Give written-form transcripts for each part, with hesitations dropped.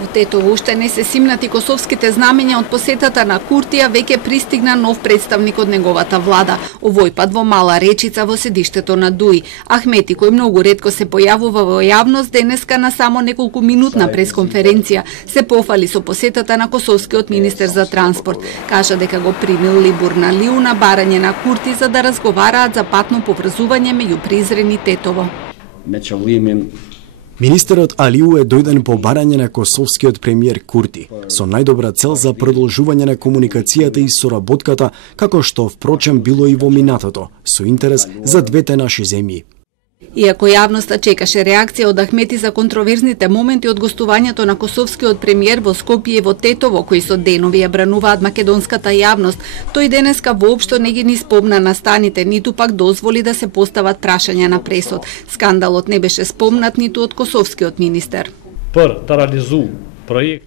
Во Тетово уште не се симнати косовските знамења од посетата на Куртија, веќе пристигна нов представник од неговата влада. Овој пат во Мала Речица во седиштето на ДУИ. Ахмети, кој многу ретко се појавува во јавност, денеска на само неколку минутна пресконференција се пофали со посетата на косовскиот министер за транспорт. Кажа дека го примил Либур Налиу на барање на Курти за да разговараат за патно поврзување меѓу Призрен и Тетово. Министерот Алиу е дојден по барање на косовскиот премиер Курти, со најдобра цел за продолжување на комуникацијата и соработката, како што впрочем било и во минатото, со интерес за двете наши земји. Иако јавноста чекаше реакција од Ахмети за контроверзните моменти од гостувањето на косовскиот премиер во Скопје и во Тетово, кои со денови ја брануваат македонската јавност, тој денеска воопшто не ги ни спомна настаните, ниту пак дозволи да се постават прашања на пресод. Скандалот не беше спомнат ниту од косовскиот министер.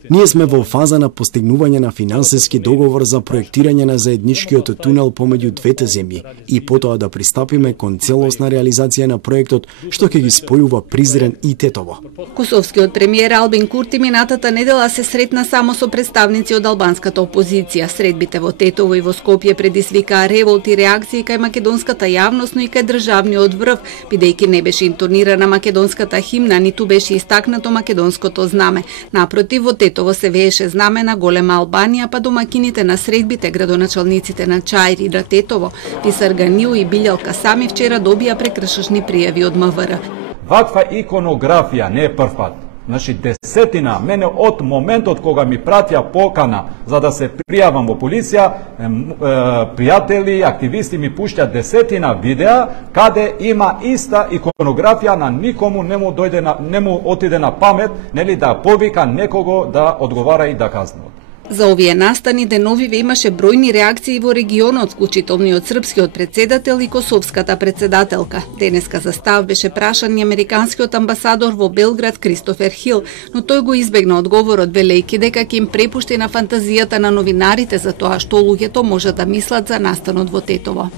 Ние сме во фаза на постигнување на финансиски договор за проектирање на заедничкиот тунел помеѓу двете земји и потоа да пристапиме кон целосна реализација на проектот што ќе ги спојува Призрен и Тетово. Косовскиот премиер Албин Курти минатата недела се сретна само со представници од албанската опозиција. Средбите во Тетово и во Скопје предизвикаа револт и реакции кај македонската јавност, но и кај државниот врв, бидејќи не беше интонирана македонската химна, ниту беше истакнато македонското знаме. Напротив, во Тетово се вееше знаме на голема Албанија, па домакините на средбите, градоначалниците на Чаир и Тетово, Писар Ганиу и Билјал Касами вчера добија прекршачни пријави од МВР. Ваква иконографија не е прв пат. Значи, десетина, мене од моментот кога ми пратија покана за да се пријавам во полиција, пријатели, активисти ми пуштат десетина видеа каде има иста иконографија, на никому не му отиде на памет, нели, да повика некого да одговара и да казнува. За овие настани деновиве имаше бројни реакции во регионот, вклучително и од српскиот председател и косовската председателка. Денеска за став беше прашан и американскиот амбасадор во Белград Кристофер Хил, но тој го избегна одговорот, велејќи дека ќе им препушти на фантазијата на новинарите за тоа што луѓето можат да мислат за настанот во Тетово.